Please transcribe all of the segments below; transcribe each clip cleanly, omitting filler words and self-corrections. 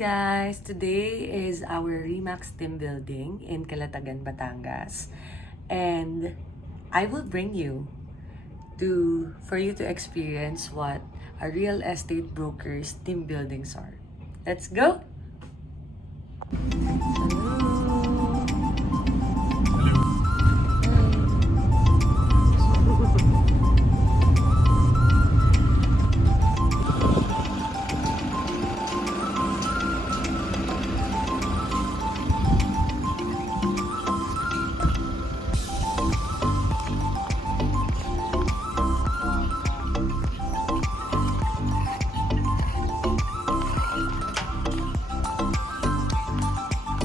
guys! Today is our Remax team building in Calatagan, Batangas. And I will bring you for you to experience what a real estate broker's team buildings are. Let's go!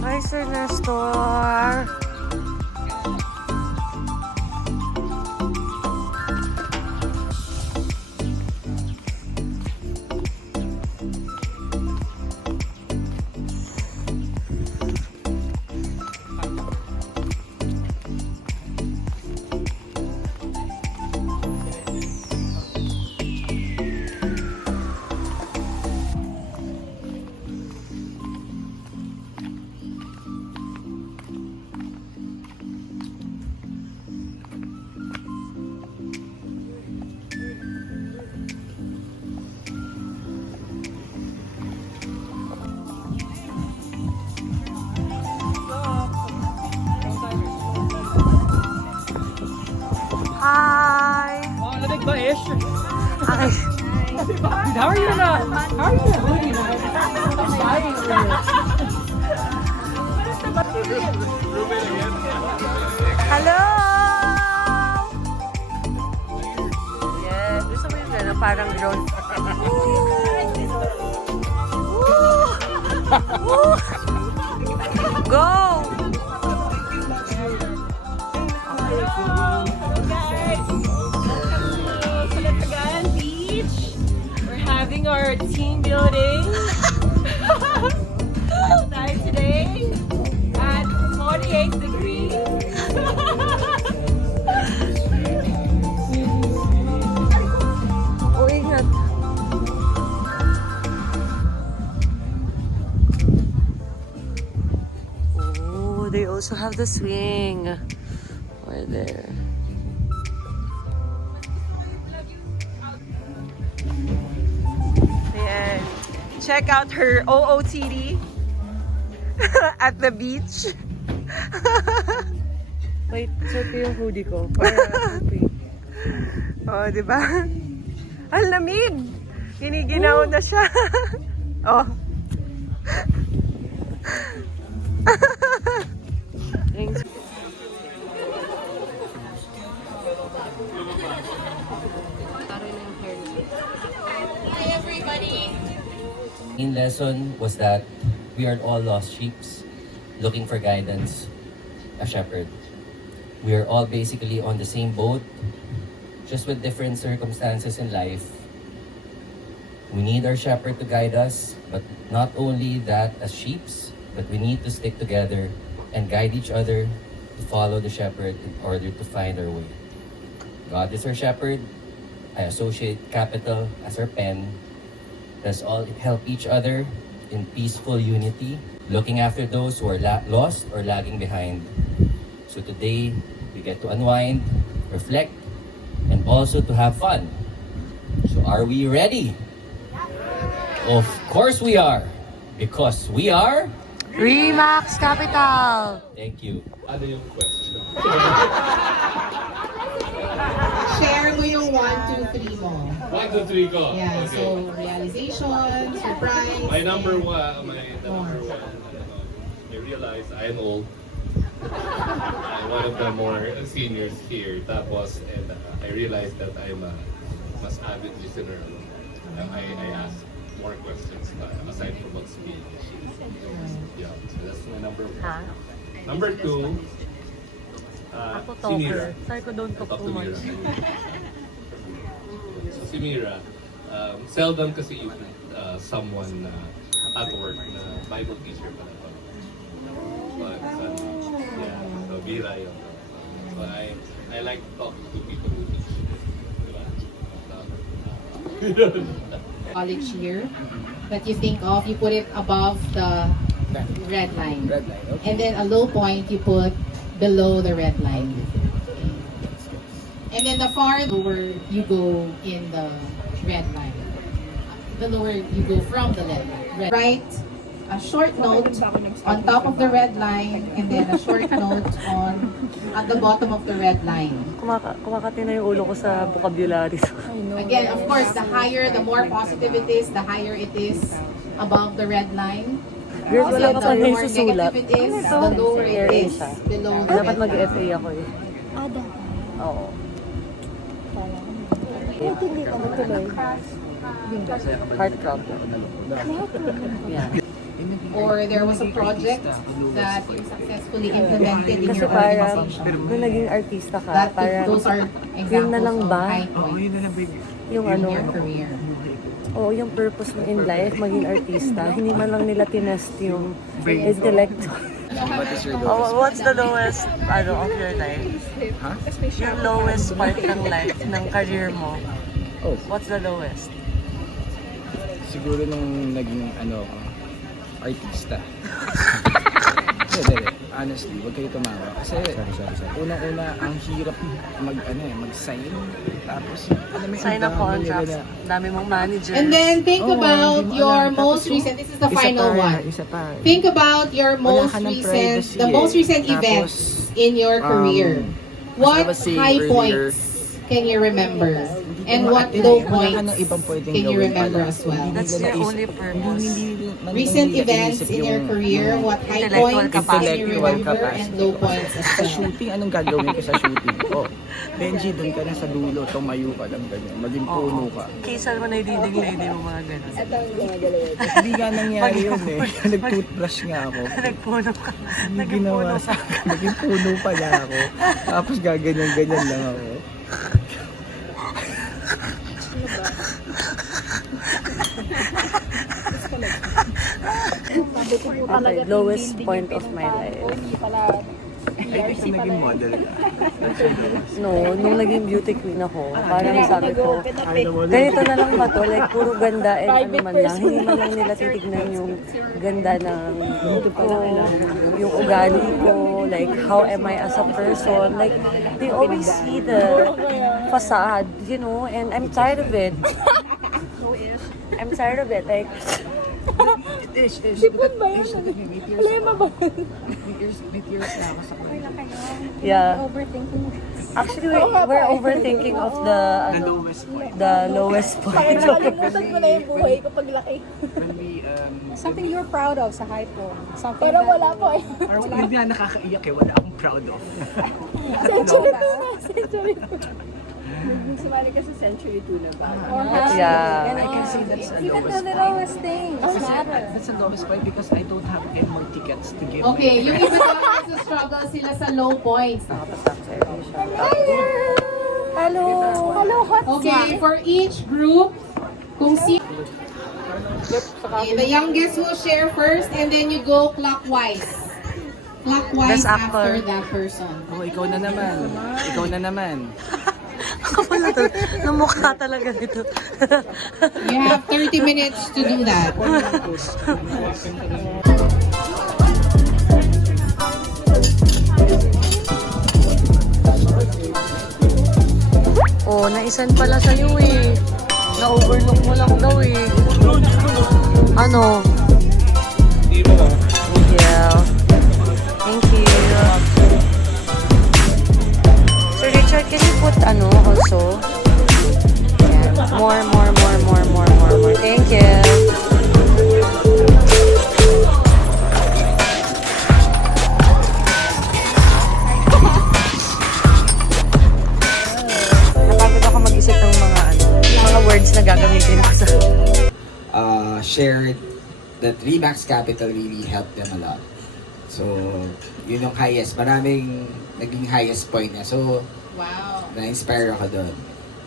Hi, Sir Nestor! Hi! Oh, lamig ba, Ish? Ay, How are you na? How are you na? Hoodie na? hello! Yeah, gusto mo yung gano'n, parang drone. Woo! Woo! Go! Calatagan Beach. We're having our team building time today at 48 degrees. O, ingat. Oh, they also have the swing. Right there. Ayan. Check out her OOTD at the beach. Wait, suot ko yung hoodie ko. Para Oh, di ba? Ang lamig! Giniginaw na siya. Oh. Thanks. Main lesson was that we are all lost sheep looking for guidance, a shepherd. We are all basically on the same boat, just with different circumstances in life. We need our shepherd to guide us, but not only that as sheep, but we need to stick together and guide each other to follow the shepherd in order to find our way. God is our shepherd. I associate capital as our pen. Let's all help each other in peaceful unity, looking after those who are lost or lagging behind. So today, we get to unwind, reflect, and also to have fun. So are we ready? Of course we are, because we are... Remax Capital! Thank you. Ano yung question? Share mo yung 1, 2, 3 mo. 1, 2, 3 ko. Yeah, Okay. so realization, surprise. My number one, I realize I'm old. I'm one of the more seniors here. Tapos, and I realized that I'm a mas avid listener. I ask more questions aside from what's being. Yeah, so that's my number one. Ha? Number two, Ako si Mira. talker. Sabi ko don't talk Talk too to much. Mira. So si Mira, seldom kasi you meet someone at work na Bible teacher pala to. But yeah, so Mira yun. So I like talking to people who teach. Diba? College year. that you think of, you put it above the red line. Red line, okay. And then a low point you put below the red line. And then the far lower you go in the red line. The lower you go from the red line. Write a short note on top of the red line and then a short note on at the bottom of the red line. Kumakati na yung ulo ko sa vocabulary. Again, of course, the higher, the more positive it is, the higher it is above the red line. Girls, wala And pa the tayo more susulat. negative it is, the lower it is below the Dapat red line. mag-FA ako eh. Oo. Heart problem. Yeah. Or there was a project that you successfully implemented in Kasi your parang, organization. nung naging artista ka, That parang, those are yun na lang examples of ba? high points yung in ano, your career. oo, yung purpose mo in life, maging artista, hindi man lang nila tinest yung intellect. What is your Oh, what's the lowest, of your life? Huh? Yung lowest part ng life, ng career mo. Oh, What's the lowest? siguro nung naging artista. Hindi. Honestly, huwag kayo tumawa. Kasi unang-una, ang hirap mag-sign. Tapos, alam mo yung Sign ang a dami contract, nila dami mong manager. And then think Oo, about hindi mo your alam. Tapos most yung recent, this is the isa final pa, one. Isa pa. Think about your Wala most ka ng recent, privacy the most eh. recent Tapos, events in your career. as I What was saying high earlier, points can you remember? And what Hindi, low wala ka points ng ibang pwedeng can you gawin remember pala. as well? Hindi That's nila your naisip- only purpose. man Recent nila events inisip in your yung- career, what high Intellectual points can you capacity. remember and low points as Sa well? shooting, anong gagawin ko sa shooting ko? Benji, doon ka na sa dulo, tumayo ka lang ganyan, maging puno ka. Kaysa mo na leading lady mo mga ganun. Hindi nga nangyari yun eh. Nag-toothbrush nga ako. Nagpuno ka. Hindi Naging ginawa puno sa ka. akin. Naging puno pala ako. Tapos gaganyan-ganyan lang ako. Okay, lowest point of my life. Ay, ito naging model ka. No, nung naging beauty queen ako, parang sabi ko, ganito na lang ba to? Like, puro ganda and ano man lang. Hindi man lang nila titignan yung ganda ng look ko, yung ugali ko, like, how am I as a person. Like, they always see the facade, you know, and I'm tired of it. I'm tired of it. Like, yeah. Actually, we're overthinking of the lowest point. Nakalimutan ko na yung buhay ko pag laki. When we, Something you're proud of sa high po. Something pero wala po eh. or hindi na nakakaiyak eh, wala akong proud of. Century 2 na. Century 2. Sumali ka sa Century 2 na ba? Or Yeah. And I can say that's the Even lowest the lowest things matter. That's the lowest point because I don't have any more tickets to give. Okay, yung iba naman sa struggle sila sa low points. Hello! Hello, hot Okay, for each group, kung si... Okay, the youngest will share first and then you go clockwise. Clockwise Best actor. after that person. Oh, ikaw na naman. Ikaw na naman. Ako pala to. Namukha talaga nito. You have 30 minutes to do that. Oh, naisan pala sa'yo eh. Na-overlook mo lang daw eh. Ano? Yeah. Thank you. Sir Richard, can you put also? Yeah. More. Thank you. Napagod ako mag-isip ng mga words na gagamitin ko sa... shared that Remax Capital really helped them a lot. So, yun yung highest. Maraming naging highest point niya. So, Wow. na-inspire ako doon.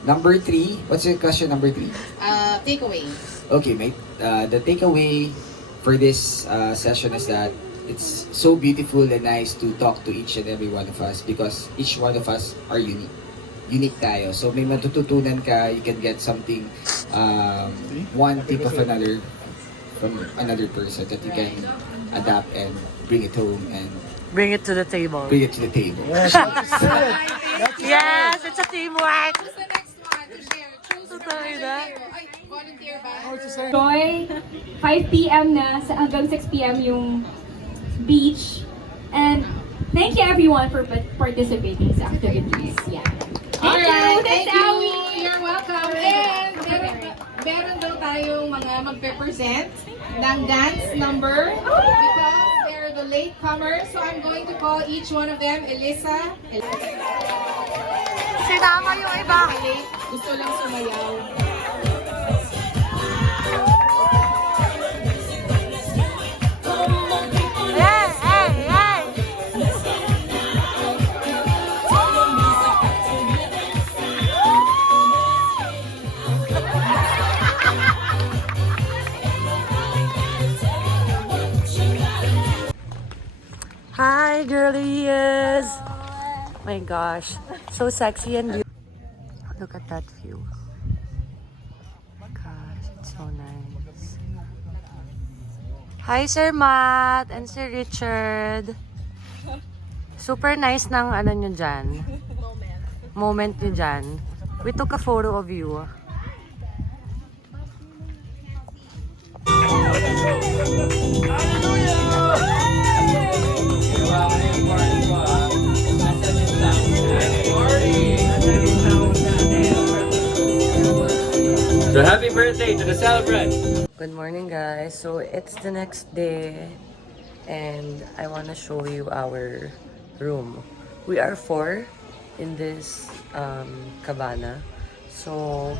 Number 3, what's your question number 3? Takeaway. Okay, mate. The takeaway for this session is that it's so beautiful and nice to talk to each and every one of us because each one of us are unique. Unique tayo. So may matututunan ka, you can get something, one tip of another from another person that you can adapt and bring it home and Bring it to the table. bring it to the table. Yes, it's a teamwork. Who's the next one to share? Choose from Totoo either na. hero. Ay, volunteer ba? Joy, 5 p.m. na hanggang 6 p.m. yung beach. And thank you everyone for participating sa activities. Yeah. Alright, thank Thanks, you. Awi. You're welcome. And meron daw tayong mga magpe-present ng dance number because they're the latecomers. So I'm going to call each one of them. Elisa. Sinama yung iba. Gusto lang sumayaw. Hey, hey, hey. Hi, girlies. My gosh, so sexy and beautiful. Look at that view. Gosh, it's so nice. Hi, Sir Matt and Sir Richard. Super nice ng ano nyo dyan. Moment nyo dyan. We took a photo of you. So happy birthday to the celebrant! Good morning, guys. So it's the next day and I want to show you our room. We are 4 in this cabana. So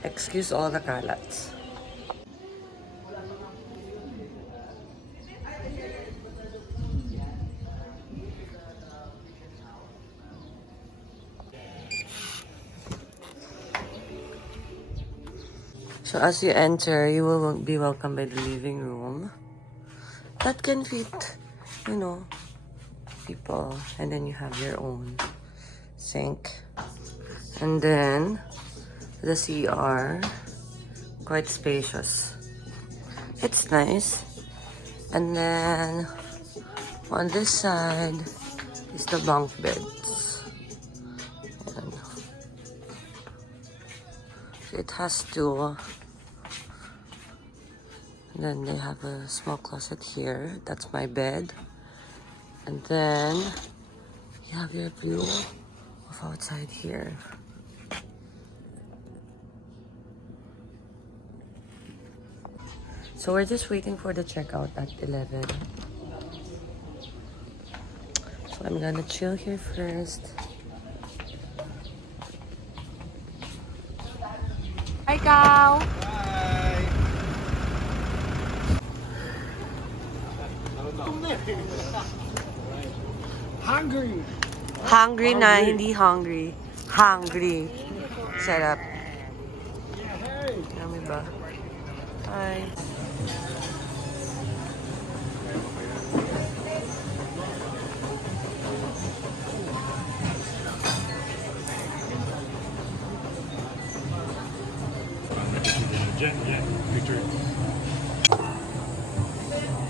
excuse all the kalats. So as you enter, you will be welcomed by the living room. That can fit, you know, people. And then you have your own sink. And then the CR, quite spacious. It's nice. And then on this side is the bunk beds. And it has two. And then they have a small closet here. That's my bed. And then you have your view of outside here. So we're just waiting for the checkout at 11. So I'm gonna chill here first. Hi, Cow! Hungry! Hungry na, hindi hungry. Hungry. Sarap. Yummy ba? Hi.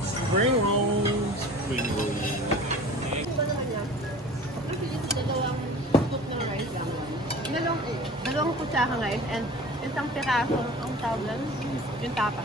Spring rolls! Spring rolls! Dalawang kutsaka guys and isang piraso ang tawag lang yung tapa.